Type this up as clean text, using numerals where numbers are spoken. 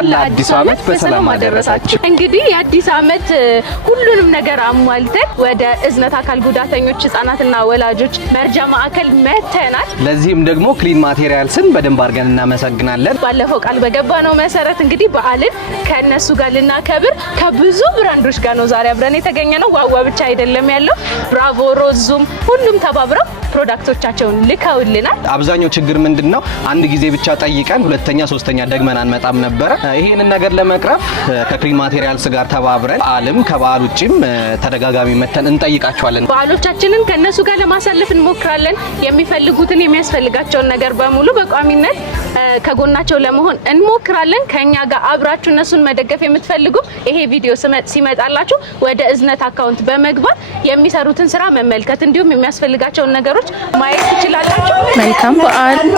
እንኳን ለአዲስ ዓመት በሰላም አደረሳችሁ። እንግዲህ የአዲስ ዓመት ሁሉንም ነገር አሟልተን ወደ እዝነት አካል ጉዳተኞች ህጻናትና ወላጆች መርጃ ማዕከል መተናል። ለዚህም ደግሞ ክሊን ማቴሪያልስን በደንብ አድርገን እናመሰግናለን። ባለፈው ቃል በገባነው መሰረት እንግዲህ በዓልን ከነሱ ጋር ልናከብር ከብዙ ብራንዶች ጋር ነው ዛሬ አብረን የተገኘነው። ዋዋ ብቻ አይደለም ያለው ብራቮ፣ ሮዙም ሁሉም ተባብረው ፕሮዳክቶቻቸውን ልከውልናል። አብዛኛው ችግር ምንድነው? አንድ ጊዜ ብቻ ጠይቀን ሁለተኛ ሶስተኛ ደግመን አንመጣም ነበር። ይሄንን ነገር ለመቅረፍ ከክሊን ማቴሪያልስ ጋር ተባብረን በዓልም ከበዓል ውጪም ተደጋጋሚ መተን እንጠይቃቸዋለን። በዓሎቻችንን ከነሱ ጋር ለማሳለፍ እንሞክራለን። የሚፈልጉትን የሚያስፈልጋቸውን ነገር በሙሉ በቋሚነት ከጎናቸው ለመሆን እንሞክራለን። ከኛ ጋር አብራችሁ እነሱን መደገፍ የምትፈልጉ ይሄ ቪዲዮ ሲመጣላችሁ ወደ እዝነት አካውንት በመግባት የሚሰሩትን ስራ መመልከት እንዲሁም የሚያስፈልጋቸውን ነገሮች ማየት ትችላላችሁ። መልካም በዓል።